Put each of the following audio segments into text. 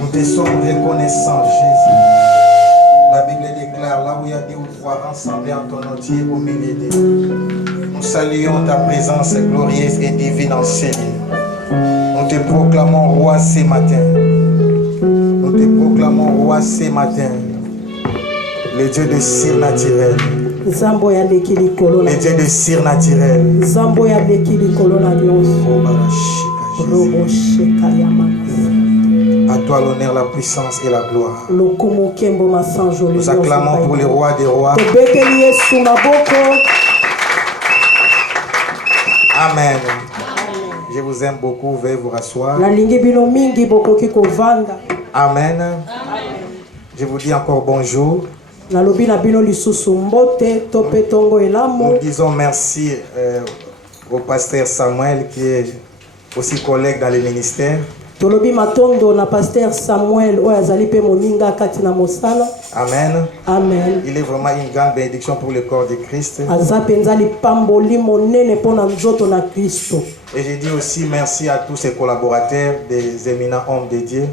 Nous te sommes reconnaissants, Jésus. La Bible déclare, là où il y a deux ou trois rassemblés en ton nom, tu es au milieu d'eux. Nous saluons ta présence glorieuse et divine en ces lieux. Nous te proclamons roi ce matin. Nous te proclamons roi ce matin. Le Dieu de cire naturel. Le Dieu de cire naturel. À toi l'honneur, la puissance et la gloire. Nous acclamons pour le roi des rois. Amen. Je vous aime beaucoup. Veuillez vous rasseoir. Amen. Je vous dis encore bonjour. Nous disons merci au pasteur Samuel qui est aussi collègue dans le ministère. Amen. Amen. Il est vraiment une grande bénédiction pour le corps de Christ. Et je dis aussi merci à tous ces collaborateurs, des éminents hommes de Dieu.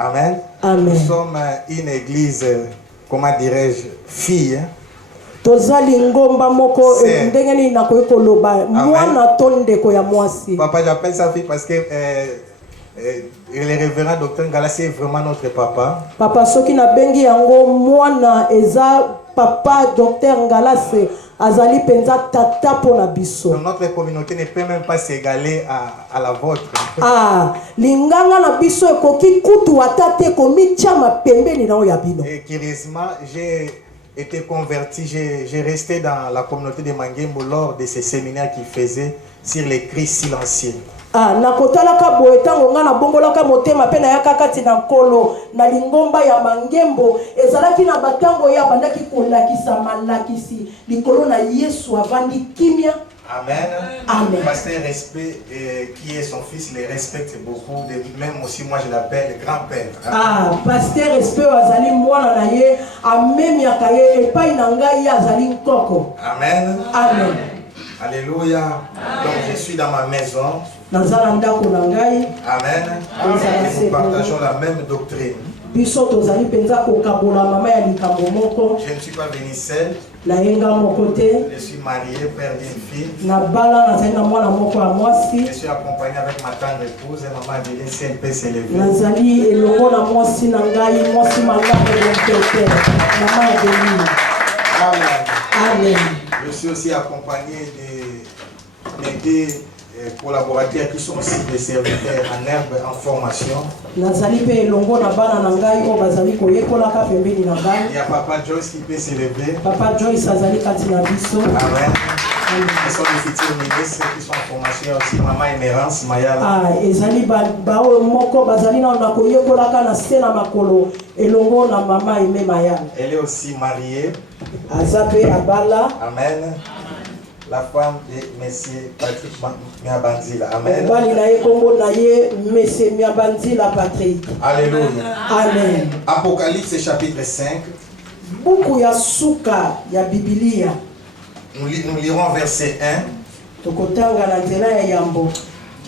Amen. Amen. Nous sommes une église, comment dirais-je, fille. Papa, j'appelle sa fille parce que le révérend docteur Ngala, c'est vraiment notre papa. Papa, soki na bengi yango mwana eza papa docteur Ngala c'est azali penza tata pona biso. Notre communauté ne peut même pas s'égaler à la vôtre. Ah, linganga na biso ekoki kutu atate komi chama pembeni na oya bino. Et curieusement, j'ai été converti, j'ai resté dans la communauté de Mangembo lors de ces séminaires qu'il faisait sur les cris silencieux. Ah, na kotalaka boetango nga na bongolaka motema pe na yakakati na nkolo na lingomba ya Mangembo ezalaki na batango ya bandaki kolakisa malakisi likolo na Yesu avandi kimia. Amen. Amen. Pasteur Respect, qui est son fils, le respecte beaucoup. Même aussi, moi, je l'appelle grand-père. Ah, Pasteur Respect, azali mwana na ye, amemi akaye, epai na ngai azali nkoko. Amen. Amen. Alléluia. Donc, je suis dans ma maison. Nazala ndako na ngai. Amen. Et nous partageons la même doctrine. Biso tozali penza kokabola mama ya likambo moko. Je ne suis pas venu seul. Na yenga moko te. Je suis marié, père d'une fille. Na bala nazali na mwana moko ya mwasi. Je suis accompagné avec ma tendre épouse et maman de si elle peut s'élever. Nazali elongo na mwasi na ngai, mwasi malako de tete. Maman ya Denis. Amen. Amen. Je suis aussi accompagné de deux collaborateurs qui sont aussi des serviteurs en herbe en formation. Il y a Papa Joyce qui peut s'élever. Papa Joyce azali katina biso. Amen. Ils sont les futurs ministres qui sont en formation aussi. Maman Émérance Mayala. Ah, ezali ba moko bazali na koyekolaka na sena makolo elongo na mama Aimé Mayala. Elle est aussi mariée. Azape abala. Amen. La femme de Monsieur Patrick Miabandila. Amen. Alléluia. Amen. Apocalypse chapitre 5. Buku ya suka ya Biblia. Nous lirons verset 1. Tokotanga na nzela ya yambo.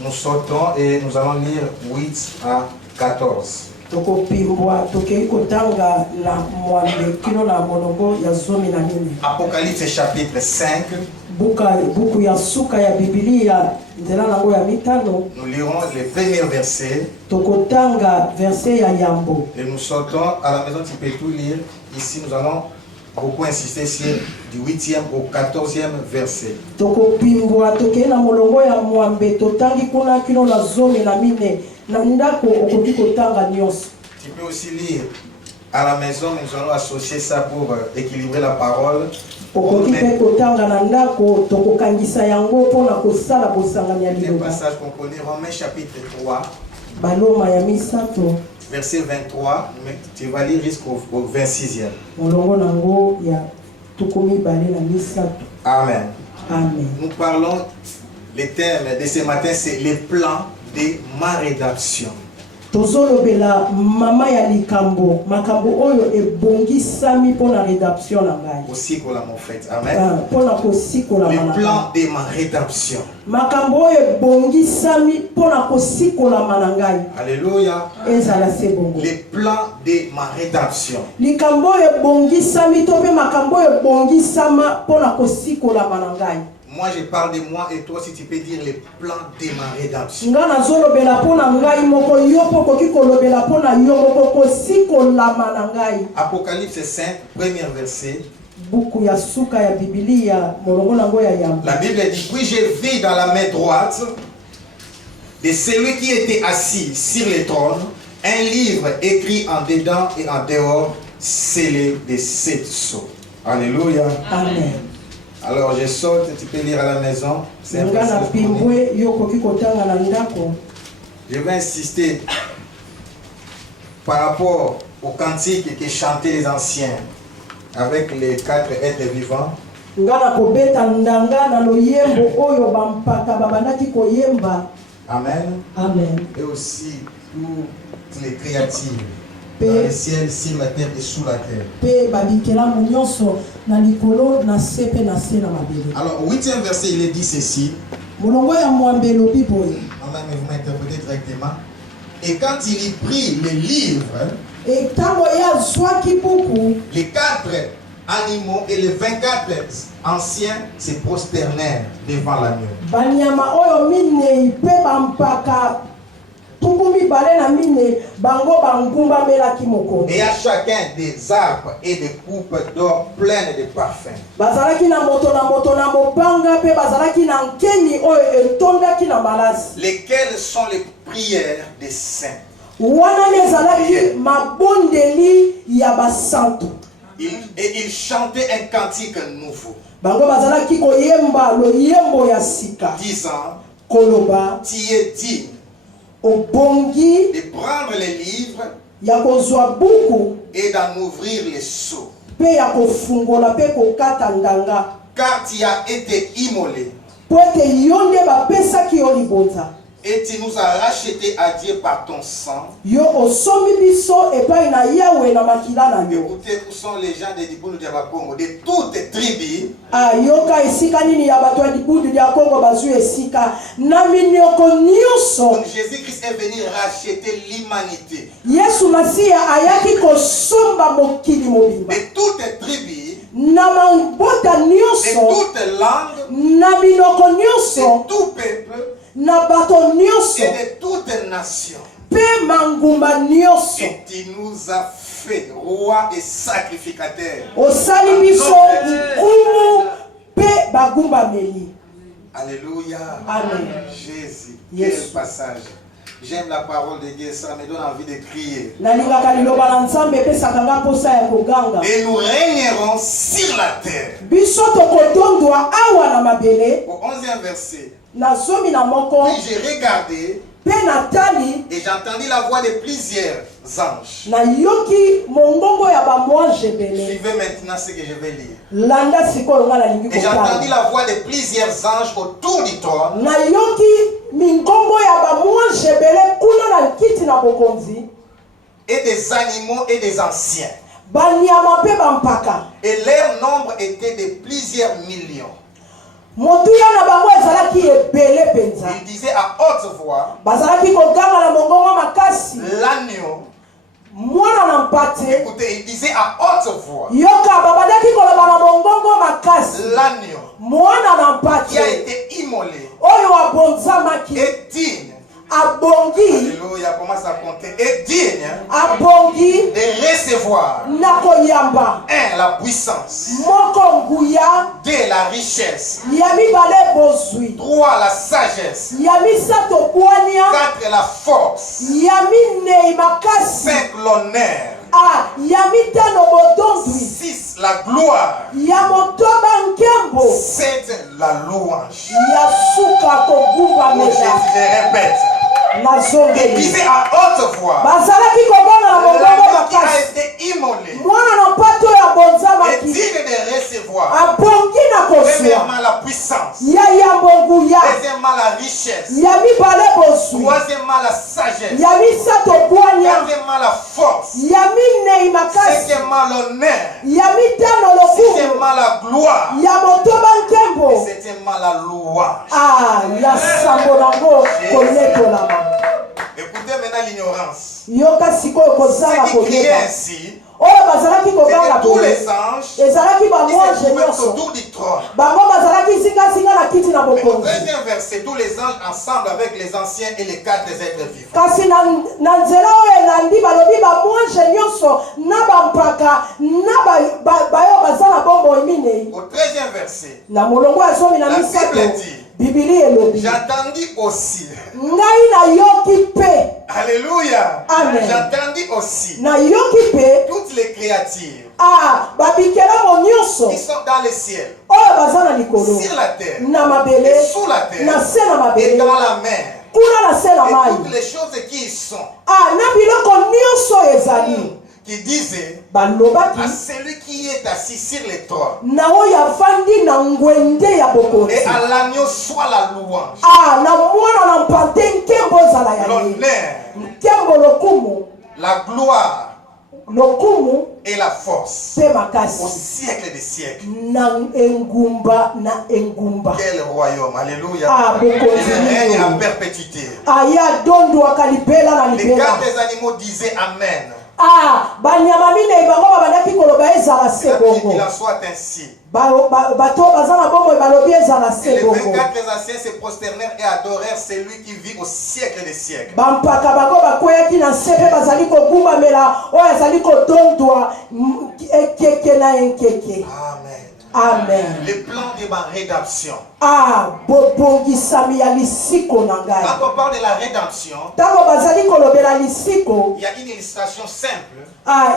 Nous sautons et nous allons lire 8 à 14. Tokopimbwa tokotanga na mwambe kino na monongo ya zomi na nini. Apocalypse chapitre 5. Buku ya suka ya Biblia nzela nango ya mitano. Nous lirons les premiers versets. Tokotanga verset ya yambo. Et nous sautons à la maison, tu peux tout lire. Ici nous allons beaucoup insister sur du 8e au 14e verset. Tokopimbwa tokena molongo ya mwambe totangi kuna kino na zomi na mine na ndako okoki kotanga nyonso. Tu peux aussi lire à la maison, mais nous allons associer ça pour équilibrer la parole. Okoki pe kotanga na ndako tokokangisa yango pona kosala bosangani ya liloba. Le passage qu'on connaît, Romains chapitre 3. Baloma ya misato. Verset 23, mais tu vas lire jusqu'au 26e. Molongo nango ya tukomi bale na misato. Amen. Amen. Nous parlons, le thème de ce matin, c'est le plan de ma rédemption. tozolobela mama ya likambo makambo oyo ebongisami pona rédaction na ngai aussi pour la mon frère. Amen. Pona kosikola Le plan de ma rédemption. makambo oyo ebongisami pona kosikola na ngai. Alléluia. Ezala se bongo. Le plan de ma rédemption. Likambo oyo ebongisami to pe makambo oyo ebongisama pona kosikola na ngai. Moi je parle de moi et toi si tu peux dire le plan de ma rédemption. Nga nazolobela pona ngai moko yo poko kikolobela pona yo moko kosikola na ngai. Apocalypse 5, premier verset. Buku ya suka ya Biblia molongo nango ya yamba. La Bible dit, puis j'ai vu dans la main droite de celui qui était assis sur le trône un livre écrit en dedans et en dehors, scellé de 7 sceaux. Alléluia. Amen. Alors je saute, tu peux lire à la maison. C'est un verset. Je vais insister par rapport au cantique que chantaient les anciens avec les 4 êtres vivants. Amen. Amen. Et aussi toutes les créatures dans le ciel, sur la terre et sous la terre. Alors, au 8e verset, il est dit ceci. Vous m'interprétez directement. Et quand il y prit le livre, les 4 animaux et les 24 anciens se prosternèrent devant l'agneau. Et à chacun des arbres et des coupes d'or pleines de parfums. Lesquelles sont les prières des saints. Et ils chantaient un cantique nouveau, disant, tu es digne de prendre les livres et d'en ouvrir les sceaux, car tu as été immolé et tu nous as rachetés à Dieu par ton sang. Écoutez, où sont les gens de Dibounou de Congo, de toutes tribus. Donc Jésus-Christ est venu racheter l'humanité de toutes tribus, de toutes langues, de tout peuple et de toutes nations. Et tu nous as fait rois et sacrificateurs. Alléluia. Amen. Jésus. Yes. Quel passage. J'aime la parole de Dieu, ça me donne envie de crier. Et nous régnerons sur la terre. Au 11e verset. Puis j'ai regardé et j'ai entendu la voix de plusieurs anges. Suivez maintenant ce que je vais lire. Et j'ai entendu la voix de plusieurs anges autour du trône. Et des animaux et des anciens. Et leur nombre était de plusieurs millions. Il disait à haute voix, l'agneau. Écoutez, il disait à haute voix, l'agneau qui a été immolé est digne. Alléluia, commence à compter. Est digne de recevoir la puissance, de la richesse, 3 la sagesse, 4 la force, 5 l'honneur, 6 la gloire, 7 la louange. Oh Jésus, je répète. Il disait à haute voix, l'agneau qui a makasi été immolé mwana na mpato ya est bonzamaki digne de recevoir abongi na kozwa premièrement la puissance, ya yambo nguya deuxièmement la richesse, ya mibale bozwi troisièmement la sagesse, ya misato bwanya quatrièmement la force, ya minei makasi cinquièmement l'honneur, ya mitano lokumu sixièmement la gloire, ya motoba nkembo et septièmement la louange. ya sambo nango konetolama. Écoutez maintenant l'ignorance. yoka sikoyo kozala Ceux qui criaient koyeba ainsi, oyo bazalaki kobanga c'était tous boye les anges ezalaki qui se bamwange trouvaient nyonso autour du trône. bango bazalaki zingazinga na kiti na Mais au bokonzi 13e verset, tous les anges ensemble avec les anciens et les quatre êtres vivants. kasi na nzela oyo elandi balobi bamwange nyonso na bampaka na bayo baza na bomoi minei Au 13e verset, na molongo ya zomi na la misato Bible dit, bibili elobi j'attendis aussi. ngai nayoki mpe Alléluia. Amen. J'attendis aussi nayoki mpe toutes les créatures babikelamo nyonso qui sont dans le ciel, oyo baza na likolo sur la terre, na mabele et sous la terre, na se na et mabele dans la mer, kuna na se na et mai toutes les choses qui y sont, na biloko nyonso ezali qui disaient balobaki à celui qui est assis sur les trônes na oyo avandi na ngwende ya bokonzi et à l'agneau soit la louange, na mwana na mpante nkembo ezala ya ye l'honneur, nkembo lokumu la gloire lokumu et la force mpe au makasi siècle des siècles. na engumba na engumba Quel royaume, alléluia. bokonzi Il règne nini en perpétuité. ye adondwaka libela na Les libela quatre animaux disaient Amen. banyama minei bango babandaki koloba ezala se Il bongo en soit ainsi. bato baza na bomoi balobi ezala Et se les bongo 24 anciens se prosternèrent et adorèrent celui qui vit au siècle des siècles. bampaka bango bakweyaki na se mpe bazali kogumbamela oyo azali kodondwa ekeke na enkeke. Amen. Amen. Le plan de ma rédemption. bobongisami ya lisiko na ngai. Quand on parle de la rédemption, ntango bazali kolobela lisiko il y a une illustration simple.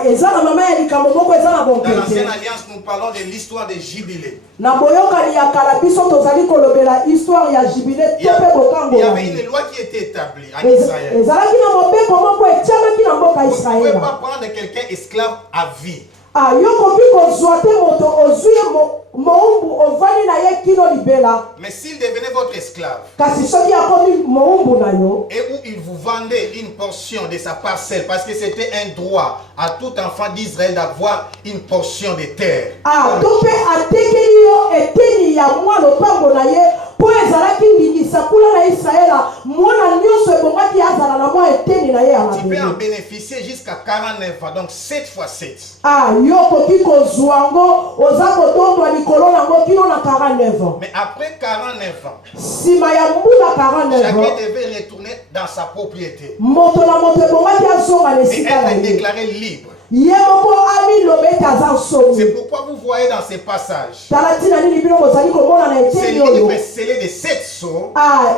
eza na mama ya likambo moko eza na Dans bompete. l'Ancienne Alliance, nous parlons de l'histoire des jubilés. na boyokani ya kala biso tozali kolobela histoire ya jibile Il to y mpe bokango il y na avait ye. une loi qui était établie en Israël. ezalaki na mobembo moko etiamaki na mboka Vous ne pouvez israela. pas prendre quelqu'un esclave à vie. yokoki kozwa te moto ozwi ye moumbu ovandi na ye kino libela. Mais s'il devenait votre esclave, kasi soki akomi moumbu na yo et où il vous vendait une portion de sa parcelle, parce que c'était un droit à tout enfant d'Israël d'avoir une portion de terre. to mpe atekeli yo eteni ya mwa lopango na ye mpo ezalaki ndingisa kula na israela mwana nyonso ebongaki azala na mwa eteni na ye ya Tu peux en mabele. bénéficier jusqu'à 49 ans, donc 7 fois 7. yo okoki kozwa yango oza kodondwa likolo nango kino na 49 ans. Mais après 49 ans, nsima ya mbula 49 chacun ans devait retourner dans sa propriété moto na moto ebongaki azonga na et esika na être ye déclaré libre. ye moko amiloba ete aza C'est nsomi. pourquoi vous voyez dans ces passages, tala ntina nini bino bozali komona na c'est eteni livre oyo scellé de 7 sceaux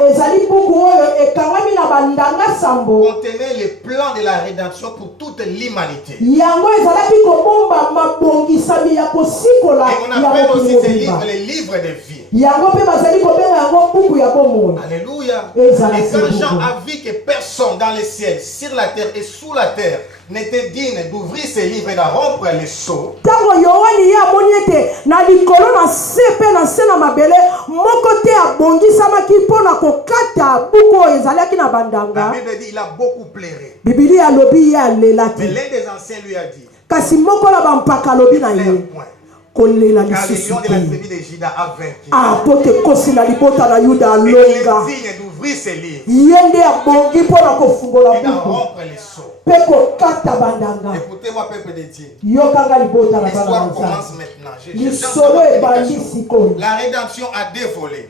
ezali buku oyo ekangami na bandanga sambo contenait le plan de la rédemption pour toute l'humanité. yango ezalaki kobomba mabongisami ya kosikola Et on ya appelle mokili aussi ces livres mobimba les livres de vie. yango mpe bazali kobenga yango buku ya bomoi. Alléluia. Et Et ça, quand c'est Jean beaucoup. a vu que personne dans le ciel, sur la terre et sous la terre n'était digne d'ouvrir ses livres et d'en rompre les sceaux, ntango yohani ye amoni ete na likolo na se mpe na se na mabele moko te abongisamaki mpo na kokata buku oyo ezalaki na la bandanga Bible dit il a beaucoup pleuré. bibili alobi ye Mais alelaki l'un des anciens lui a dit, kasi moko na bampaka alobi na pleure ye point, kolela car le lisusu lion de la te tribu de Juda a vaincu. po te kosi na libota na yuda Et il est alonga digne d'ouvrir ses livres ye nde abongi mpo na kofungola et d'en buku rompre les sceaux. mpe kokata bandanga. Écoutez-moi, peuple de Dieu. yokanga libota na bana L'histoire na commence nzambe maintenant. lisolo ebandi sikoyo. La rédemption a deux volets.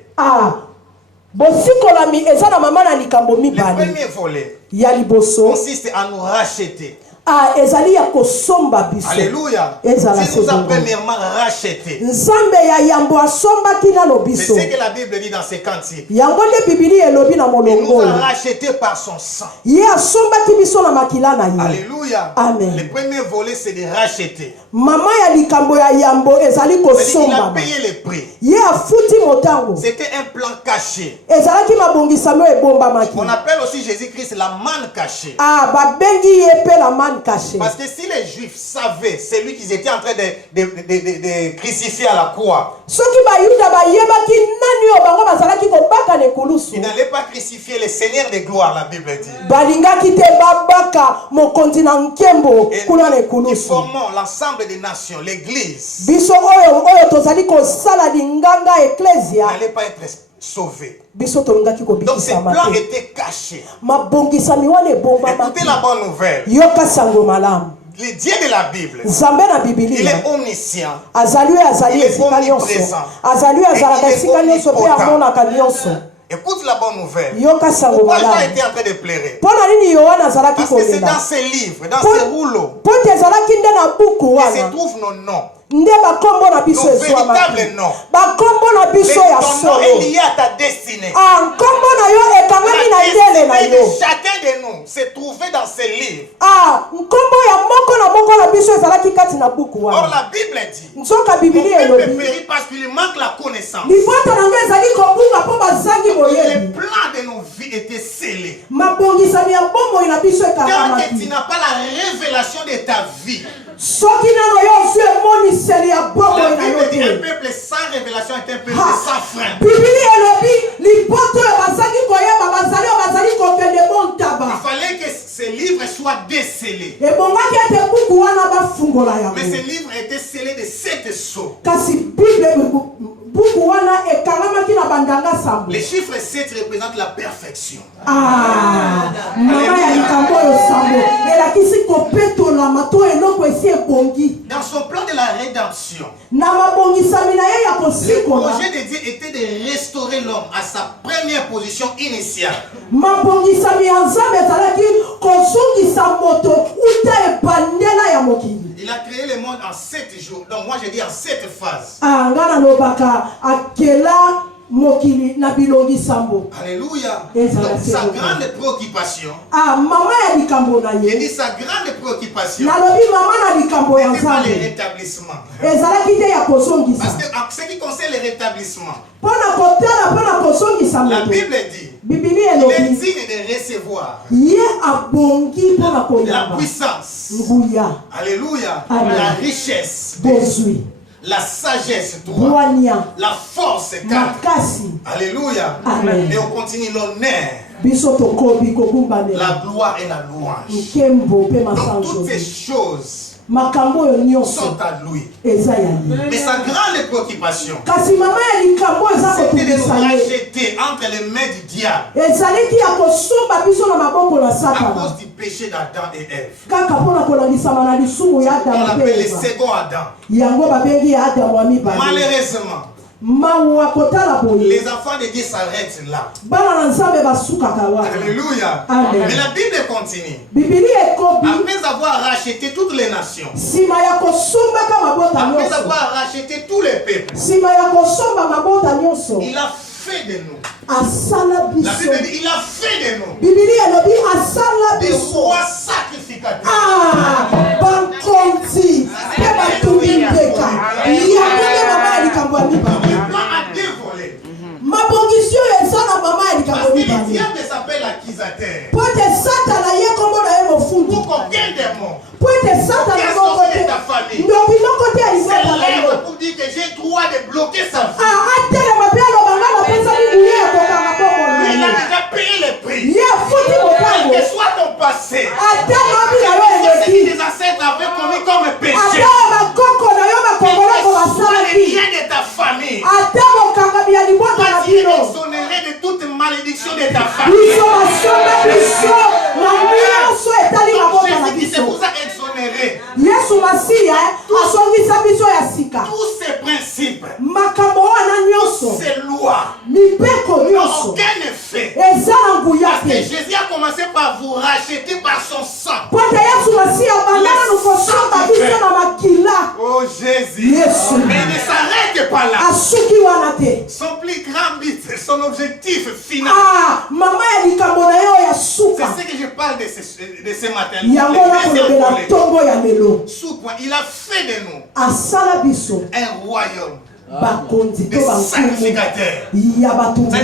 bosikolami eza na mama na likambo Le mibale. premier volet ya liboso consiste à nous racheter. ezali ya kosomba biso. Alléluia. Ezala Si nous a sebongo. premièrement racheté, nzambe ya yambo asombaki nano c'est biso. ce que la Bible dit dans ses cantiques. yango nde bibili elobi na Il molongo nous a oyo. racheté par son sang. ye asombaki biso na makila na ye. Alléluia. Amen. Le premier volet, c'est de racheter. mama ya likambo ya yambo ezali C'est-à-dire qu'il a kosombama. payé le prix. ye afuti motango. C'était un plan caché. ezalaki mabongisami oyo ebombamaki. On appelle aussi Jésus-Christ la manne cachée. babengi ye mpe la mane en cachet. Parce que si les Juifs savaient celui qu'ils étaient en train de crucifier à la croix, Soki bayuda bayebaki nani oyo bango bazalaki kobaka na ekulusu. ils n'allaient pas crucifier le Seigneur de gloire, la Bible dit. Balingaki te babaka mokonzi na nkembo kuna na Nous ekulusu. formons l'ensemble des nations, l'église Biso oyo tozali kosala linganga eklesia. n'allait pas être sauvée. Biso tolingaki Donc ces kobikisama plans te. étaient cachés. Mabongisami wana ebombama. Écoutez la bonne nouvelle. Yoka sango malamu. Le Dieu de la Bible, Nzambe na il Biblia. est omniscient. Azali Il est esika nyonso. omniprésent. Azali azalaka Et il est esika nyonso pe omnipotent. amonaka nyonso. Écoute la bonne nouvelle. Yoka sango Pourquoi Jean malamu. était en train de pleurer? Mpona nini Yohana azalaki Parce que c'est kolela? dans ces livres, dans ces rouleaux, Po te ezalaki nde na buku que se wana. trouvent nos noms. Nde bakombo na biso Nos ezwamaki. véritables noms. Bakombo na biso ya Ton nom est solo. lié à ta destinée. Nkombo na yo ekangami na La ndele na destinée de yo. chacun de nous se trouvait dans ces livres. Nkombo ya moko na biso ezalaki kati na buku Or wana. la Bible dit, Nzoka mon Biblia peuple elobi. périt parce qu'il manque la connaissance. Lipoto na ngo ezali kobunga mpo bazangi Les boyebi. plans de nos vies étaient scellés. Mabongisami ya bomoi na biso Tant que tu ekangamaki. n'as pas la révélation de ta vie, Soki nano yo ozwi emoniseli ya la bomoi na yo Bible dit un te. peuple sans révélation est un peuple Ha. sans frein. Biblia elobi lipoto oyo bazangi koyeba bazali kokende montaba. Il fallait que ces livres soient décellés. Ebongaki ete buku wana bafungola Mais yango. ces livres étaient scellés de 7 sceaux. Kasi buku wana ekangamaki na bandanga sambo. Les chiffres 7 représentent la perfection. Mama ya likambo oyo sambo elakisi kopetolama to eloko esi ebongi. Dans son plan de la rédemption, Na mabongisami na ye ya le kosikola. projet de Dieu était de restaurer l'homme à sa première position initiale. Mabongisami ya Nzambe ezalaki kozongisa moto uta ebandela ya mokili. Il a créé le monde en 7 jours. Donc moi je dis en 7 phases. Nga nalobaka akela mokili na bilongi sambo. Alléluia. Et ça, Donc c'est sa bon. grande préoccupation, Mama ya likambo na il ye. dit sa grande préoccupation, Nalobi mama na likambo ya n'était pas le Nzambe. rétablissement. Ezalaki te ya kozongisa. Parce que en ce qui concerne le rétablissement, Mpona kotala mpona kozongisa la moto. Bible dit Biblia il est elobi digne de recevoir ye abongi mpona la koyamba puissance. nguya Alléluia. Amen. La richesse, bozwi la sagesse, 3. bwania La force, 4. makasi. Alléluia. Amen. Et on continue l'honneur, Biso tokobi kokumbamela la gloire et la louange. nkembo mpe Donc masanzo. toutes ces choses Makambo oyo nyonso sont à lui. eza ya ye. Mais sa grande préoccupation, Kasi mama ya likambo eza c'était de nous kotungisa ye. racheter entre les mains du diable ezalaki ya kosomba biso na maboko na à satana cause du péché d'Adam et Ève. kaka mpona kolangisama na lisumu ya On adamu l'appelle mpe le eva. second Adam. Yango babengi ya adamu ya mibale. Malheureusement, mawa kotala boye les enfants de Dieu s'arrêtent là. bana na nzambe basukaka wana. Alléluia. Amen. Mais la Bible continue. Biblia ekobi Après avoir racheté toutes les nations, nsima ya kosombaka mabota après nyonso, avoir racheté tous les peuples, nsima ya kosomba mabota nyonso, il a fait de nous. asala La biso. Bible dit, il a fait de nous Biblia elobi asala des biso rois sacrificateurs. bakonzi mpe batuli mpeka yango nde mama ya likambo ya mibale. Le plan a dévolé. mabongisi oyo eza na mama ya likambo Parce ya que le mibale diable s'appelle accusateur. po ete satana ye kombo na ye mofundi, Pour qu'aucun démon po ete satana Qu'est-ce moko qu'on fait te de ta famille? ndoki moko te ya libota na s'élève yo pour dire que j'ai droit de bloquer sa vie. atelema mpe alobanga napesaki nguya ya kokanga bongo Mais il na a ye déjà payé le prix. ye afuti Quel motango que soit ton passé, ata mabi na yo ce que eleki tes ancêtres avaient commis comme péché, ata bakoko na yo bakongola soit les basalaki liens de ta famille, ata bokangami ya libota na tu es bino exonéré de toute malédiction de ta famille. biso basomba biso na nyonso etali mabota na Jésus qui se biso. vous a exonéré. Yesu masiya asongisa biso ya sika Tous ces principes, makambo wana nyonso ces lois, mibeko n'ont nyonso aucun effet. eza na nguya Parce que te Jésus a commencé par vous racheter par son sang. po ete yesu masiya bandana nukosomba biso na makila Oh Jésus. Yesu. Mais il ne s'arrête pas là. asuki wana te. Son plus grand but, son objectif final. Mama ya likambo na yo ya C'est suka ce que je parle de ce matin. yango nakolobela ntongo ya lelo Sous-point, il a fait de nous asala biso un royaume bakonzi de to bankumu sacrificateurs. ya C'est-à-dire, il a batumba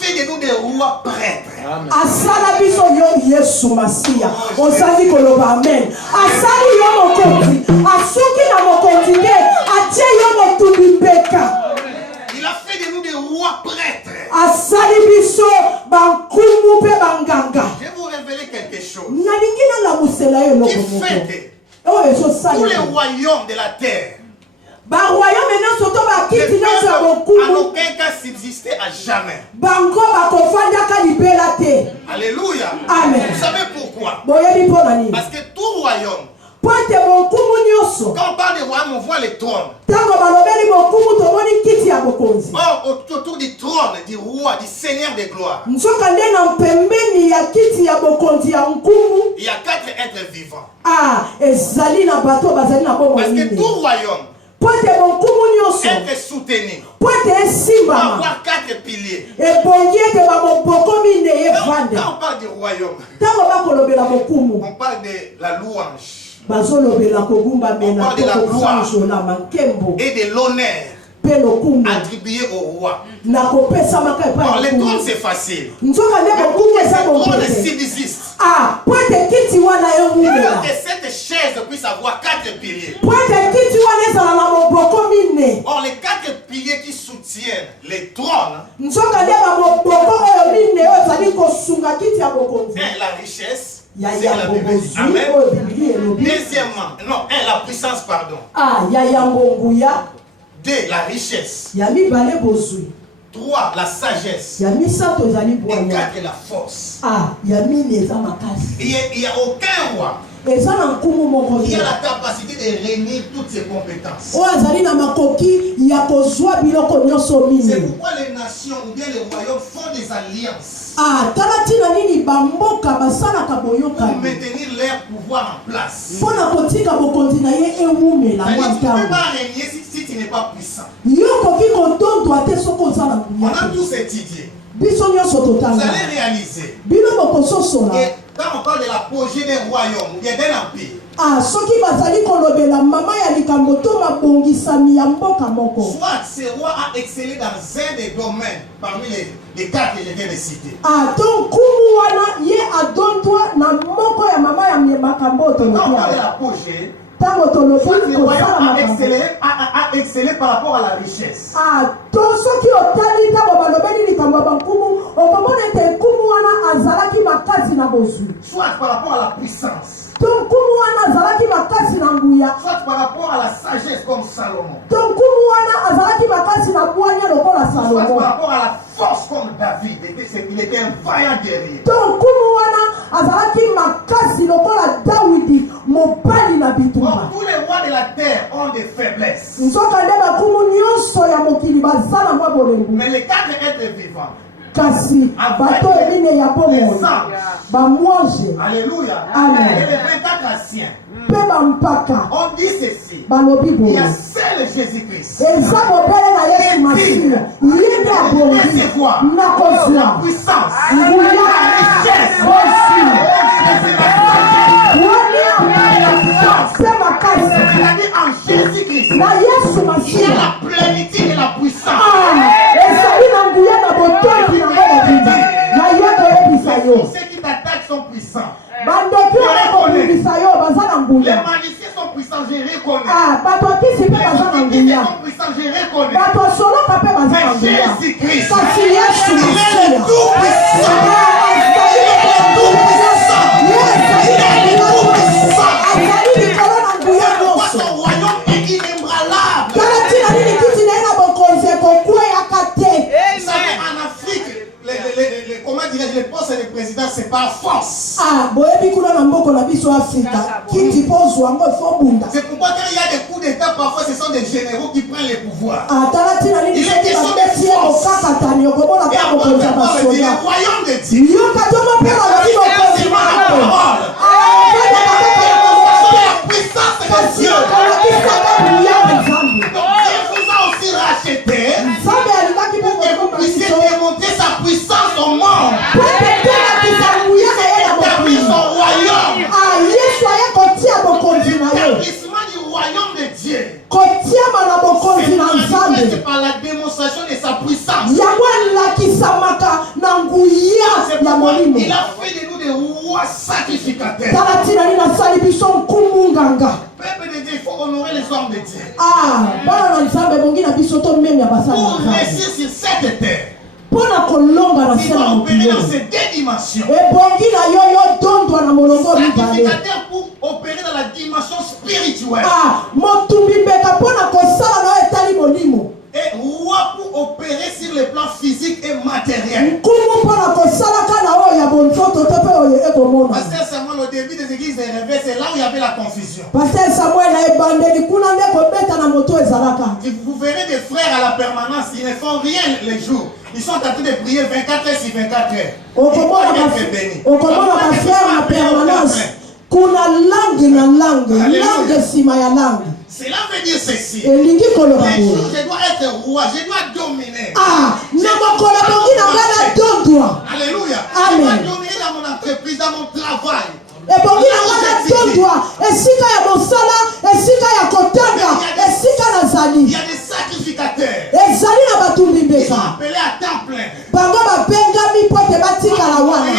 fait de nous des rois prêtres. asala biso yo Yesu Masia. Ozali koloba amen. Asali yo mokonzi. Asuki na mokonzi te. Atie yo motumbeka. Il a fait de nous des rois prêtres. Asali biso bankumu pe banganga. Je vais vous révéler quelque chose. Nalingina la musela yo Qui loko. fait que Oh eso sali. tous les royaumes de la terre Ba royaume na soto ba ne kiti na so peuvent en bokumu. aucun cas subsister à jamais. Bango ba kofanda ka libela te. Alléluia. Amen. Vous savez pourquoi? Boyebi pona ni. Parce que tout royaume, Pote bokumu nyoso. quand on parle de royaume, on voit les trônes. Tango balobeli bokumu tomoni kiti ya bokonzi. Or, autour du trône, du roi, du Seigneur de gloire, Nsoka nde na pembeni ya kiti ya bokonzi ya nkumu. il y a 4 êtres vivants. Ah, ezali na bato bazali na bomo Parce que nini. tout royaume, Pote bokumu nyoso. être soutenu, Pote doit esimbama. avoir 4 piliers. Ebongi ete bamoboko mine evande. Quand on parle du royaume, Tango bakolobela bokumu. on parle de la louange Bazolobela kogumba mena On parle de la gloire. kokosanjola mankembo. et de l'honneur Pe lokumu. attribué au roi. Na kopesa maka epai Bon, ya les bokumu. trônes, c'est facile. Nzoka nde Mais pour bokumu que eza ces trônes bokete. subsistent, Ah, pote kiti wana il faut ewumela. que cette chaise puisse avoir 4 piliers. Pote kiti wana ezala na moboko mine. Or, les 4 piliers qui soutiennent les trônes, Nzoka nde bamoboko oyo mine oyo ezali kosunga kiti ya bokonzi. la richesse, Ya c'est ya la Bible dit. bobozwi Amen. oyo bibili elobi. Deuxièmement, non, la puissance, pardon. Ah, ya yango nguya. 2, la richesse. Ya mibale bozwi. 3, la sagesse. Ya misato ezali Et bwanya. 4, la force. Ah, ya mine eza makasi. Il n'y a aucun roi Eza na nkumu moko qui te. a la capacité de réunir toutes ses compétences. Oyo azali na makoki ya kozwa biloko nyonso C'est mine. pourquoi les nations ou bien les royaumes font des alliances Ah, tala ntina nini bamboka basalaka pour boyokani. maintenir leur pouvoir en place. Mpo na kotika bokonzi na ye ewumela mwa C'est-à-dire, tu ne peux ntango. pas régner si tu n'es pas puissant. Yo okoki kotondwa te soki oza na On a nguya te. tous étudié. Biso nyonso Vous totanga. allez réaliser Bino bokososola. que quand on parle de l'apogée d'un royaume ou bien d'un empire, Ah, soki bazali kolobela mama ya likambo to mabongisami ya mboka moko. soit ce roi a excellé dans un des domaines parmi les 4 que je viens de citer. Ah, donc kumu wana ye adondwa na moko ya mama ya makambo Quand on parle de tolobi. l'apogée, Tango soit tolobi le royaume kosala a makambo. excellé par rapport à la richesse. Ah, to soki otali ntango balobeli likambo ya bankumu okomona ete nkumu wana azalaki makasi na bozwi. Soit par rapport à la puissance. To nkumu wana azalaki makasi na nguya. Soit par rapport à la sagesse comme Salomon. To nkumu wana azalaki makasi na bwanya lokola Soit Salomo. par rapport à la force comme David. Il était un vaillant guerrier. To nkumu wana azalaki makasi lokola Dawidi mobali na bitumba. Donc, tous les rois de la terre ont des faiblesses. Nzoka nde bakumu nyonso ya mokili baza na mwa bolengo. Mais les 4 êtres vivants, Kasi bato ebine ya bomoi bamwange alléluia, Amen. et les 24 anciens, mpe bampaka on dit ceci. balobi Il y boye a seul Jésus-Christ. eza mobele na yesu masiya ye nde abongi Recevoir na la kozwa puissance, nguya la richesse, bosi wani puissance. mpe makasi C'est-à-dire en Jésus-Christ, na yesu il y a masiya la plénitude et la puissance. ezali na nguya na botoki na ngo mobimba na ye koyebisa yo Tous ceux qui t'attaquent sont puissants. bandoki oyo kobimisa yo baza na Les nguya magiciens sont puissants, je reconnais. bato akisi mpe Les baza na occultistes nguya sont puissants, je reconnais. bato asoloka mpe baza na Mais nguya Jésus-Christ, kasi yesu il est masiya le tout-puissant. azali likolo na nguya C'est pourquoi nyonso son royaume est inébranlable. tala ntina nini kiti na ye na bokonzi ekokweyaka te Vous savez, en Afrique, comment dirais-je, les postes de président, c'est par force. boyebi kuna na mboka na biso afrika kiti mpo ozwa yango efobunda C'est pourquoi quand il y a des coups d'État, parfois ce sont des généraux qui prennent les pouvoirs. tala ntina nini soki babeti ye mokakatani okomona Et mpe après, bokonzi ya on parle du basoda royaume de Dieu. yoka tomo mpe balobi bokonzi C'est ma moko parole. La puissance de Dieu. kolakisaka nguya ya nzambe Donc Dieu vous a aussi racheté nzambe alingaki mpe pour que vous puissiez démontrer sa puissance au monde. po ete tolakisa nguya na ye na Établir mokili son royaume. yesu aye kotia bokonzi na ye L'établissement du royaume de Dieu. kotiama na bokonzi na nzambe C'est par la démonstration de sa puissance. yango alakisamaka na nguya C'est ya pourquoi molimo il a fait de nous des rois roi sacrificateur. Talatina ni nasali biso nkumunganga. Peuple de Dieu, il faut honorer les hommes de Dieu. Bana na nzambe bongi na biso to meme ya basala. Pour réussir sur cette terre. Pona kolonga na il doit sala opérer mokili. dans ces deux dimensions. Bongi na yo dondwa na molongo mibale. Sacrificateur pour opérer dans la dimension spirituelle. Motumbi mbeka pona kosala na etali molimo. Et roi pour opérer sur le plan physique et matériel. Nkumu pona kosala kana o ya bonzoto to pe o ekomona. Pasteur Samuel, au début des églises des réveils, c'est là où il y avait la confusion. Pasteur Samuel na ebandeli kuna ndeko beta na moto ezalaka. Vous verrez des frères à la permanence, ils ne font rien les jours. Ils sont en train de prier 24 heures sur 24 heures. Okomona ba frère na permanence. Kuna langue na langue sima ya langue. Cela veut dire ceci. Elingi koloba Les bo. jours, je dois être roi, je dois dominer. Na makolo bongi na ngana dondwa. Alléluia. Amen. Je dois dominer dans mon entreprise, dans mon travail. Ebongi na ngana dondwa. Esika ya mosala, esika ya kotanga, esika na zali. Il y a des sacrificateurs. Ezali na batumbi Ils mbeka. sont appelés à temps plein. Bango bapengami po te batika la wana.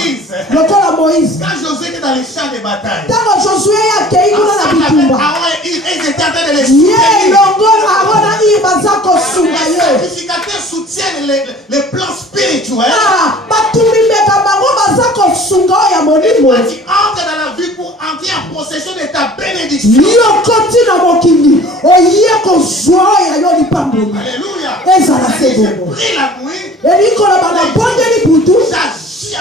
Lokola Moïse. Quand Josué était dans les champs de bataille, Tango Josué akei kuna na ensemble avec bitumba. Aaron et Hur, ils étaient en train de les Ye soutenir. longola arona ibaza kosunga Les ye. sacrificateurs soutiennent les plans spirituels. Batumbi mbeka bango baza kosunga o ya Et molimo. quand tu entres dans la vie pour entrer en possession de ta bénédiction. Yo koti na mokili. Oye kozwa o ya yo lipamboli. Alléluia. Ezala C'est-à-dire, sebo. je prie la nuit. Elikola bana bondeli butu. J'agis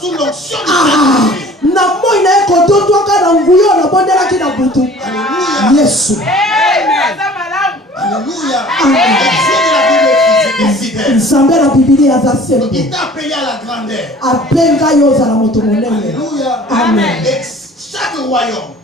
sous l'onction du Saint-Esprit. Na moi na ekodondwaka na nguyo na bondelaki na butu. Alléluia. Yesu. Alléluia. Amen. Le Dieu de la Bible est fidèle. Nzambe na bibili aza sembo. Il t'a appelé à la grandeur. Abenga yo ozala moto monene. Alléluia. Amen. Et chaque royaume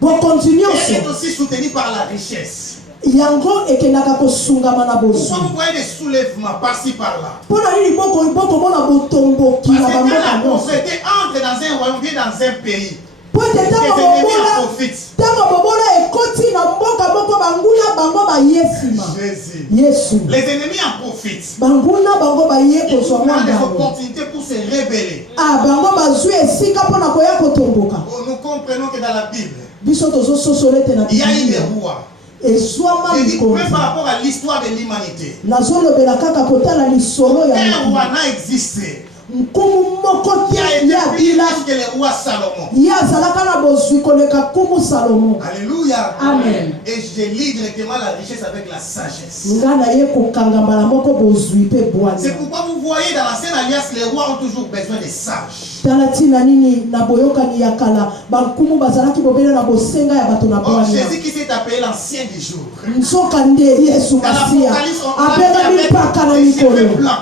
Bokonzi est nyonso aussi soutenu par la richesse. yango ekendaka kosungama na Pourquoi bozwi. vous voyez des soulèvements par-ci par-là? Mpo na nini bokomona botomboki Parce na que quand bamboka la nyonso. pauvreté entre dans un royaume, vient dans un pays, Po ete les ennemis en profitent. ntango bobola ekoti na mboka moko banguna bango baye nsima. Jésus. Yesu. Les ennemis en profitent. Banguna bango baye Ils kozwa trouvent des mwana. opportunités pour se rebeller. Bango bazwi esika mpo na koya kotomboka. Nous comprenons que dans la Bible, Biso tozososola ete na il y a eu Biblia. des rois. Ezwama Je dis même likonzi. par rapport à l'histoire de l'humanité. Nazolobela kaka kotala lisolo ya Un mokili. roi n'a existé Nkumu moko qui a te été ya plus bila riche que le roi Salomon. ye azalaka na bozwi koleka kumu Salomo. Alléluia. Amen. Et je lis directement la richesse avec la sagesse. Nga na ye kokangama moko bozwi mpe C'est bwanya. pourquoi vous voyez dans l'ancienne alliance, les rois ont toujours besoin de sages. Tala ntina nini na boyokani ya kala bankumu bazalaki bobele na bosenga ya bato na Or, bwanya. Jésus qui s'est appelé l'ancien du jour. Nzoka nde Yesu Dans Masia l'Apocalypse, on l'a abengami dit mpaka na avec des cheveux mikolo. blancs.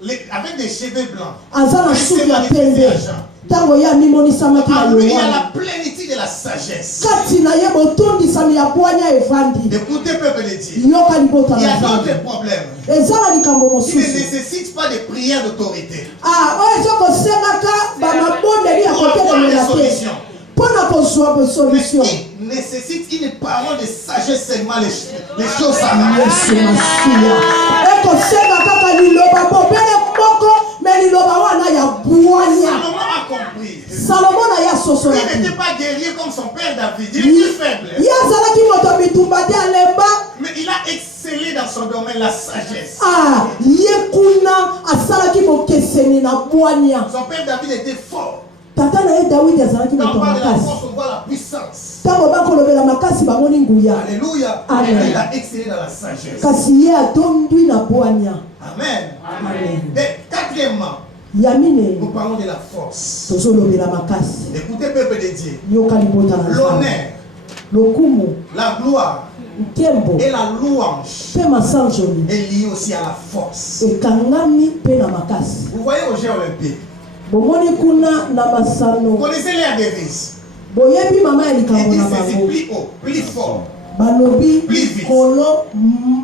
Avec des cheveux blancs. Aza na Il suki s'est ya manifesté pembe. à Jean. Ntango ye amimonisamaki na En lui, il y a Yohana. la plénitude de la sagesse. Kati na ye botondisami ya bwanya evandi. Écoutez, peuple de Dieu. Yoka libota Il y a na Nzambe. d'autres problèmes Eza na likambo qui ne mosusu. nécessitent pas de prière d'autorité. Oyo ezokosengaka bamabondeli ya Pour avoir kotelemela des te solutions. mpo na kozwa Mais solution. qui nécessite une parole de sagesse seulement les choses s'arrangent. Yesu Masia ekosenga kaka liloba bobele moko me liloba wana ya bwanya. Salomon a compris. Salomo na ye asosola Il te. n'était pas guerrier comme son père David. Il était faible. Ye azalaki moto bitumba te alemba. Mais il a excellé dans son domaine, la sagesse. Ye kuna asalaki bokeseni na bwanya. Son père David était fort. Tata na ye Dawidi azalaki Quand on moto parle de la makasi. force, on voit la puissance. Ntango bakolobela makasi bamoni nguya. Alléluia. Amen. Il a excellé dans la sagesse. Kasi ye atondwi na bwanya. Amen. Amen. Et quatrièmement, Ya mine nous parlons de la force. tozolobela makasi. Écoutez, peuple de Dieu. Yoka libota na Nzambe. L'honneur, Lokumu, la gloire nkembo, et la louange pe masanjoli. est liée aussi à la force. Ekangami pe na makasi. Vous voyez aux Jeux olympiques. Bomoni kuna na Vous masano. connaissez les devise. Boyebi mama ya Il likambo dit na ceci, bango. plus haut, plus fort. Balobi Plus vite. kolo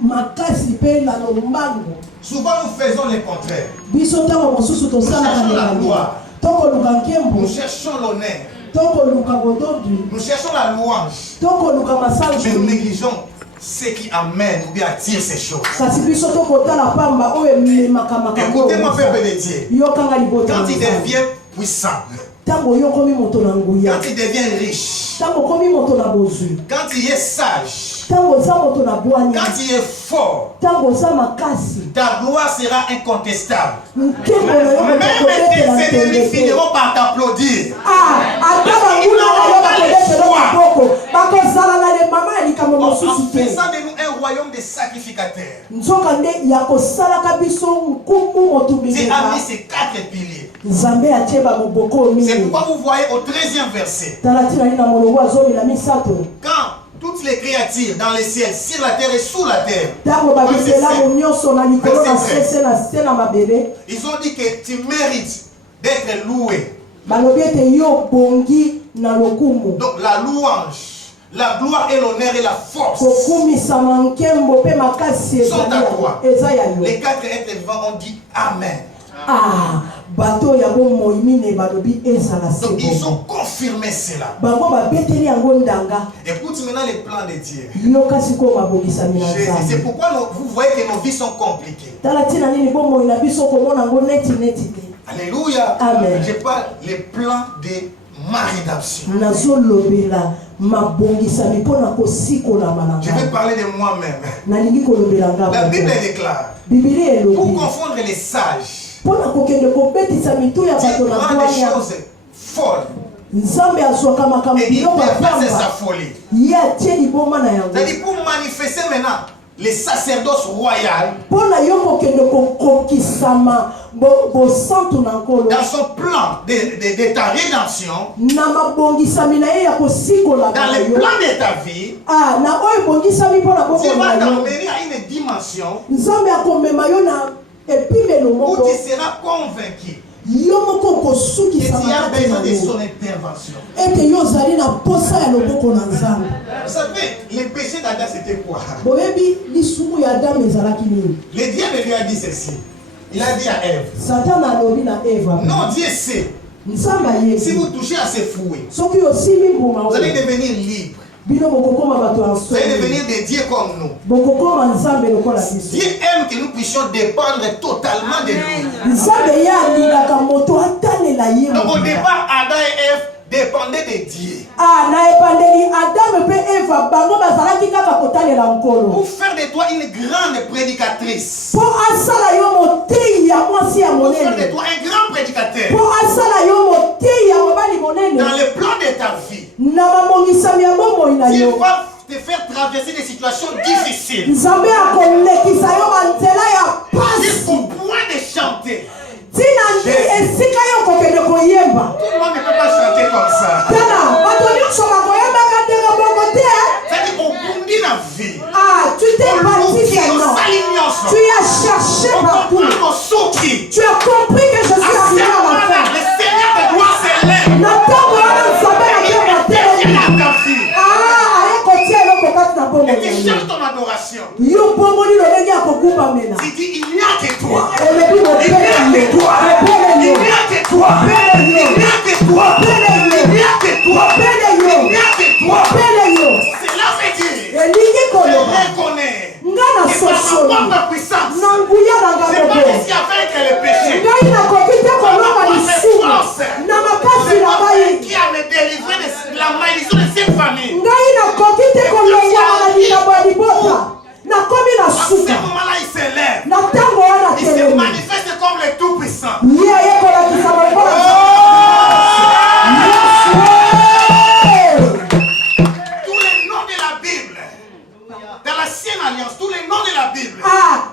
makasi pe na lombango. Souvent nous faisons le contraire. Biso ntango mosusu tosalaka Nous cherchons la ndenge. gloire. Tokoluka nkembo, Nous cherchons l'honneur. tokoluka bodondwi, Nous cherchons la louange. tokoluka Mais nous masanjoli. négligeons ce qui amène ou bien attire ces choses. Kasi biso tokotala pamba oyo ememaka makambo. Écoutez-moi, peuple de Dieu. Yokanga libota na Quand il Nzambe. devient puissant, tango yo komi moto na nguya, quand il devient riche, tango komi moto na bozwi, quand il est sage, tango za moto na bwanya, quand il est fort, tango za makasi, ta gloire sera incontestable. nkembo na yo Même kobetela tes ennemis tondeke. finiront par t'applaudir. Ata banguna na yo bakobetela maboko bakozala na lemama ya likambo En mosusu te. faisant de nous un royaume de sacrificateurs. nzoka nde ya kosalaka biso nkumu motumbi Dieu a mis meka ces 4 piliers. nzambe atie bamoboko C'est mingi pourquoi vous voyez au 13e verset, tala ntina nini na molongo azomi na misato quand toutes les créatures dans les ciels, sur la terre et sous la terre, ntango babikelamu nyonso na likolo na Verset sese na se na mabele ils ont dit que tu mérites d'être loué. balobi ete yo bongi na lokumu Donc la louange, la gloire et l'honneur et la force kokumisama nkembo mpe makasi sont à toi. eza ya yo Les 4 êtres vivants ont dit Amen. bato ya bomoi mine balobi ezala Donc ils se ont confirmé cela. bango babeteli yango ndanga Écoute maintenant les plans de Dieu. yoka sikoyo mabongisami na C'est nzambe pourquoi vous voyez que nos vies sont compliquées. tala ntina nini bomoi na biso komona yango neti te Alléluia. Amen. Je parle les plans de ma rédemption. nazolobela mabongisami mpo na kosikolama na Je vais ngai parler de moi-même. nalingi kolobela La ngai Bible déclare, bibili pour elobi confondre les sages mpo na kokende kobetisa mitu ya Dieu bato na prend des bwanya choses folles nzambe azwaka makambo et il biloko ya dépasse sa pamba folie. ye atie liboma na yango C'est-à-dire pour manifester maintenant les sacerdoces royales mpo na yo kokende kokokisama bosantu na nkolo dans son plan de ta rédemption, na mabongisami na ye ya kosikolama dans na le yo plan de ta vie. na oyo ebongisami mpo na Dieu bomoi va na yo t'emmener à une dimension nzambe akomema yo na epimelo où moko tu seras convaincu yo moko que okosukisama tu as kati besoin na de yo son intervention. ete yo ozali na posa ya loboko na nzambe Vous savez, le péché d'Adam c'était quoi? boyebi lisumu ya adamu ezalaki nini Le diable lui a dit ceci. Il a dit à Ève, satana alobi na eva non, Dieu sait, nzambe si ayebi vous touchez à ces fruits, soki osimbi mbuma vous allez oyo devenir libre. bino bokokoma bato ya Vous allez nsoni devenir des dieux comme nous. bokokoma nzambe lokola biso Dieu aime que nous puissions dépendre totalement de lui. nzambe ye alingaka moto atalela ye Donc au mobimba. départ, Adam et Ève dépendaient de Dieu. na ebandeli adamu mpe eva bango bazalaki kaka kotalela nkolo Pour faire de toi une grande prédicatrice. mpo asala yo motei ya mwasi ya Pour faire de monene toi un grand prédicateur. mpo asala yo motei ya mobali monene Dans le plan de ta vie, na mamongisami ya bomoi na Dieu yo va te faire traverser des situations difficiles. nzambe akolekisa yo banzela ya pasi Jusqu'au point de chanter. ntina ndi esika yo kokende koyemba Tout le monde ne peut pas chanter comme ça. tala bato nyonso bakoyembaka ndenge moko te C'est-à-dire au bout de la vie. tu t'es parti maintenant tu as cherché partout tu as compris que je suis arrivé à la fin Le Seigneur de gloire s'élève. na ntango wana nzambe nakemateli aye kotia eloko kati na bongo Et tu cherches ton adoration. yo bomoni lolenge ya kogumbamela Tu dis, il n'y a que toi. elebi Il n'y a mopele que toi. Il n'y a que toi. Il n'y a que toi. Il n'y a que toi. Il n'y a que toi. mopele yo Cela veut dire, elingi je koloba reconnais nga na que par ma sosoli propre puissance, na nguya na nga je n'ai pas moko réussi à vaincre le péché. ngai nakoki te kolonga lisumu na makasi C'est na pas ngai qui a me délivré de la malédiction de cette famille. ngai nakoki te kolongwana na likambo ya libota nakomi na À ce suka moment-là, il s'élève. na ntango wana Il se telemi manifeste comme le Tout-Puissant. ye ayekolakisa lokola Tous les noms de la Bible, dans l'ancienne alliance, tous les noms de la Bible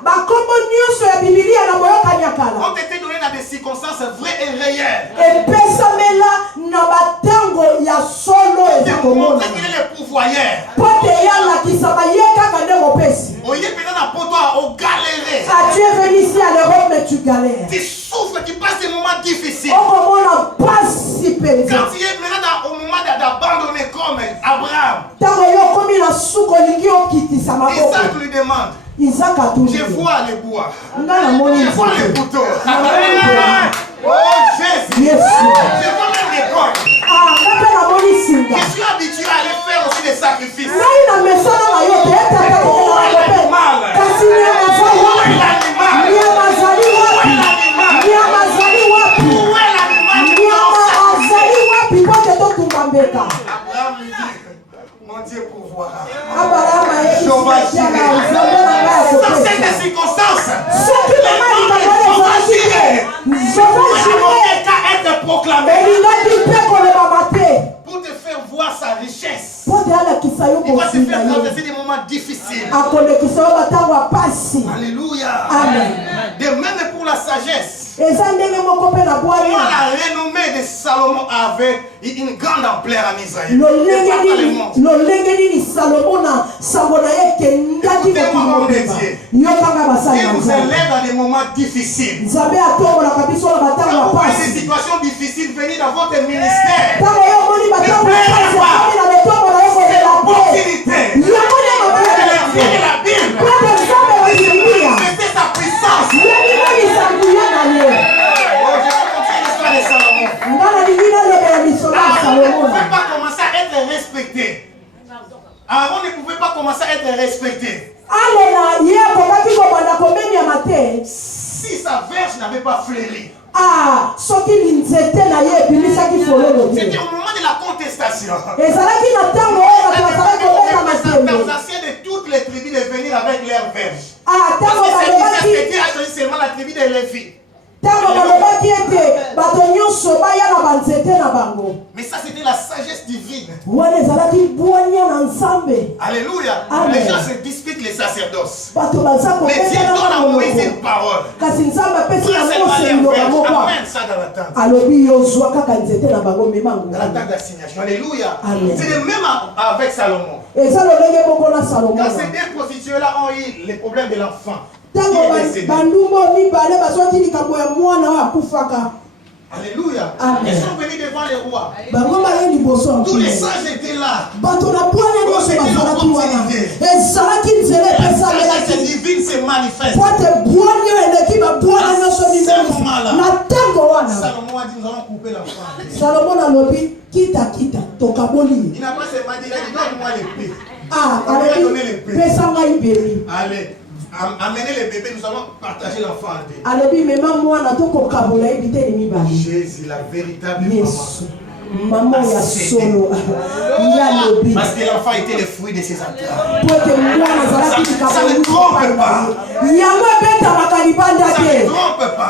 bakombo nyonso ya bibilia na boyokani ya kala ont été donnés dans des circonstances vraies et réelles. epesamela na batango ya solo De eza komona montrer qu'il est le pourvoyeur. mpo te ye alakisaka ye kaka nde mopesi Au lieu peut-être pour toi, au galéré. tu es venu ici à l'Europe mais tu galères Tu souffres, tu passes des moments difficiles. okomona pasi mpenza Quand tu es maintenant au moment d'abandonner comme Abraham, ntango yo okomi na suka olingi okitisa maboko Isaac lui demande, izaka atuni je vois le bois, nga namoni je vois le nzete couteau. namoni Oh Jésus, yesu je vois même les cordes. nga mpe namoni singa Je suis habitué à aller faire aussi des sacrifices. ngai na mesana na yo te etatakope kasi nyama zali wapi nyama zali wapi nyama zali wapi Où est l'animal? nyama Il va te faire traverser des moments difficiles. Alléluia. Amen. De même pour la sagesse. Comment la renommée de Salomon avait une grande ampleur en Israël. Écoutez-moi, homme de Dieu. Dieu vous élève dans des moments difficiles. Quand vous voyez des situations difficiles venir dans votre ministère, ne pleurez pas. C'est l'opportunité. Regardez la Bible. C'était sa puissance. Je vais continuer l'histoire de Salomon. Aaron ne pouvait pas commencer à être respecté. Aaron ne pouvait pas commencer à être respecté. Si sa verge n'avait pas fleuri. C'était au moment de la contestation. Aux anciens de toutes les tribus de venir avec leurs verges. Parce que Dieu a choisi seulement la tribu de Lévi. Mais ça c'était la sagesse divine. Alléluia. Les gens se disputent les sacerdoces. Mais Dieu donne à Moïse une parole. Amen, ça dans la tente. Dans la tente d'assignation. Alléluia. C'est le même avec Salomon. Quand ces deux prostituées-là ont eu les problèmes de l'enfant. Alléluia. Ils sont venus devant les rois. Tous les sages étaient là. La sagesse divine se manifeste. Salomon a dit nous allons couper l'enfant. Il n'a pas seulement dit donne-moi l'épée. On lui a donné l'épée. Allez. Amenez les bébés, nous allons partager l'enfant. Jésus, la véritable maman. Parce que l'enfant était le fruit de ses entrailles. Ça ne trompe pas. Ça ne trompe pas.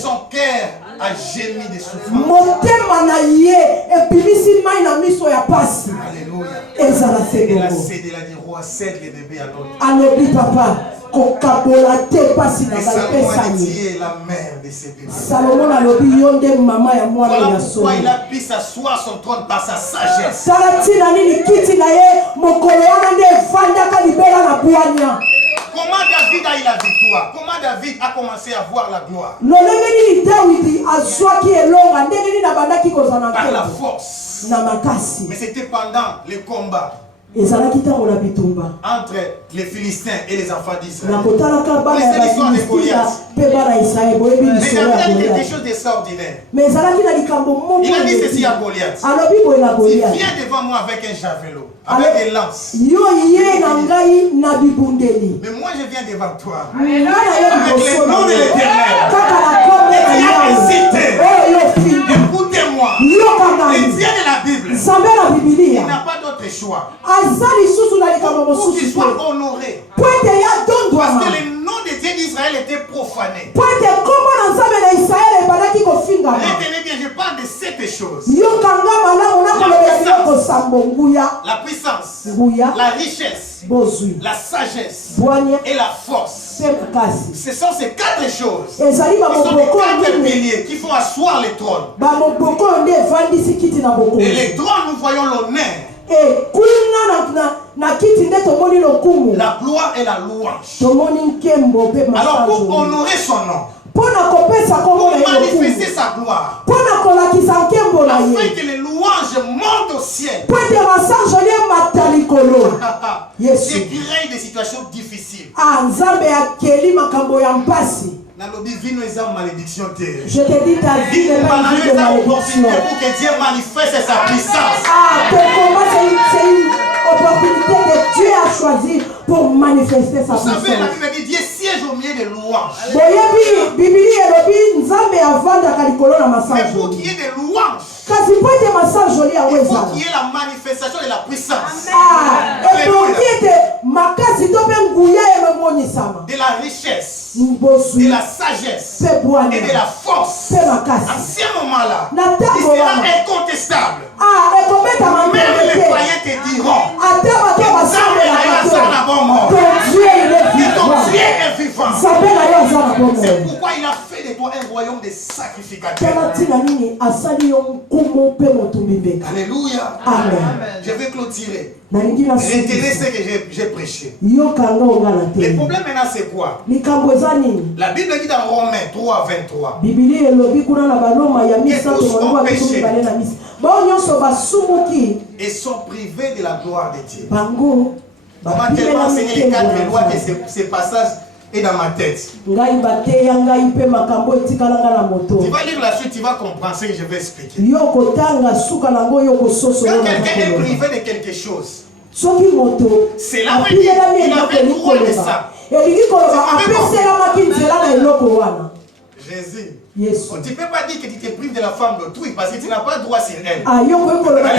Son cœur a gémi de souffrance. Alléluia. Et la cédé, la dit roi, cède les bébés à l'autre. Et Salomon a dit la mère de ses bébés. Voilà pourquoi il a pu s'asseoir son trône par sa sagesse. Comment David a eu la victoire? Comment David a commencé à voir la gloire? Par la force. Mais c'était pendant le combat entre les Philistins et les enfants d'Israël. C'est l'histoire de Goliath. Mais David a dit quelque chose d'extraordinaire. Il a dit ceci à Goliath. Viens devant moi avec un javelot, avec des lances. Mais moi je viens devant toi avec le nom de l'Éternel. Et tu as hésité. Écoutez-moi. Le Dieu de la Bible, il n'a pas d'autre choix pour qu'il soit honoré. Parce que le nom de Dieu d'Israël était profané. Retenez bien, je parle de 7 choses. La puissance, la richesse, la sagesse et la force. Ce sont ces 4 choses. Ce sont les 4 piliers qui font asseoir les trônes. Et les trônes, nous voyons l'honneur, la gloire et la louange. Alors pour honorer son nom, pour manifester sa gloire, afin que les louanges montent au ciel, Dieu crée des situations difficiles. Je te dis ta vie est une opportunité pour que Dieu manifeste sa puissance. Ton combat c'est une opportunité que Dieu a choisie pour manifester sa puissance. Vous savez, la Bible dit Dieu siège au milieu des louanges. Mais pour qu'il y ait des louanges, il faut qu'il y ait la manifestation de la puissance. De la richesse, de la sagesse et de la force. À ce moment-là, il sera incontestable. Même les païens te diront ate bato basambelaka te ton Dieu il est vivant nzambe na yo aza na bomoi. c'est pourquoi il a fait de toi un royaume de sacrificateurs. tala ntina nini asali yo nkumu mpe motumbi mbeka. Alléluia. Amen. Je vais clôturer. nalingi na retenez ce que j'ai prêché. yokanga ongana te. Le problème maintenant c'est quoi? likambo eza nini? La Bible dit dans Romains 3:23. bibili elobi kuna na baloma ya misato molongo akisumibale na misa bao nyonso basumuki et sont privés de la gloire de Dieu. bango On m'a tellement enseigné les 4 lois que ce passage est dans ma tête. ngai bateya ngai mpe makambo etikalanga na moto. Tu vas lire la suite, tu vas comprendre ce que je vais expliquer. yokotanga suka nango yokososola. Quand quelqu'un est privé de quelque chose, soki moto cela veut dire qu'il avait droit de ça. elingi koloba apeselamaki nzela na eloko wana. Jésus. Yesu. Tu ne peux pas dire que tu te prives de la femme d'autrui parce que tu n'as pas droit sur elle. yoko ekoloba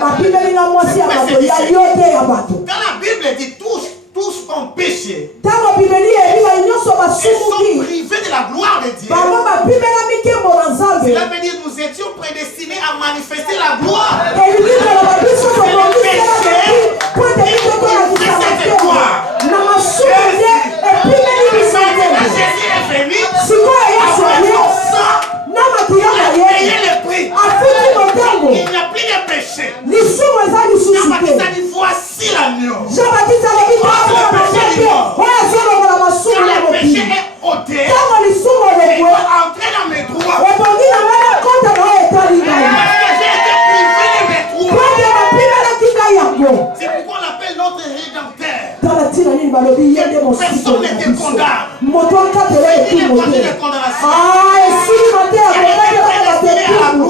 bapimeli na mwasi ya bato ya yo te ya bato. Quand la Bible dit tous ont péché, ntango bibeli eliba nyonso ils basumuki sont privés de la gloire de Dieu. bango bapimelami nkembo na nzambe. Cela veut dire que nous étions prédestinés à manifester la gloire. elingi koloba biso tobongiselaki po eteli tokolakisama te na masumu nde epimeli biso te. Jésus est venu, sikoyo yesu aye na makila na ye payé le prix. afuti motango Il n'y a plus de péché. lisumu eza lisusu Jean-Baptiste a te. dit voici l'agneau. jean-baptiste alobi taokola mashete oyo azolokola masumu Quand ya le péché mokili est ôté, ntango lisumu il olokwe va entrer dans mes droits. ebongi na ngai nakota na oyo etali ngai Parce que j'ai été privé de mes droits. pote bapimelaki ngai yango. C'est pourquoi on l'appelle notre rédempteur. tala ntina nini balobi ye nde Personne ne te condamne. moto akatela Il est ekumo parti te de condamnation. esili mate akokakelaka bato ekumu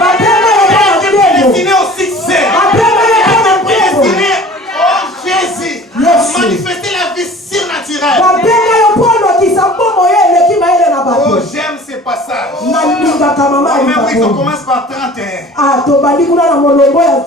bapema ye mpo na ntembo Prédestiné au succès. bapema ye mpo na ntembo Prédestiné au Jésus. Yes. Manifester la vie surnaturelle. bapema yo mpo lokisa mbomo yo eleki mayele na Oh, bato. j'aime ce passage. nalingaka mama Même oui, ça libato commence par 31. tobandi kuna na molongo ya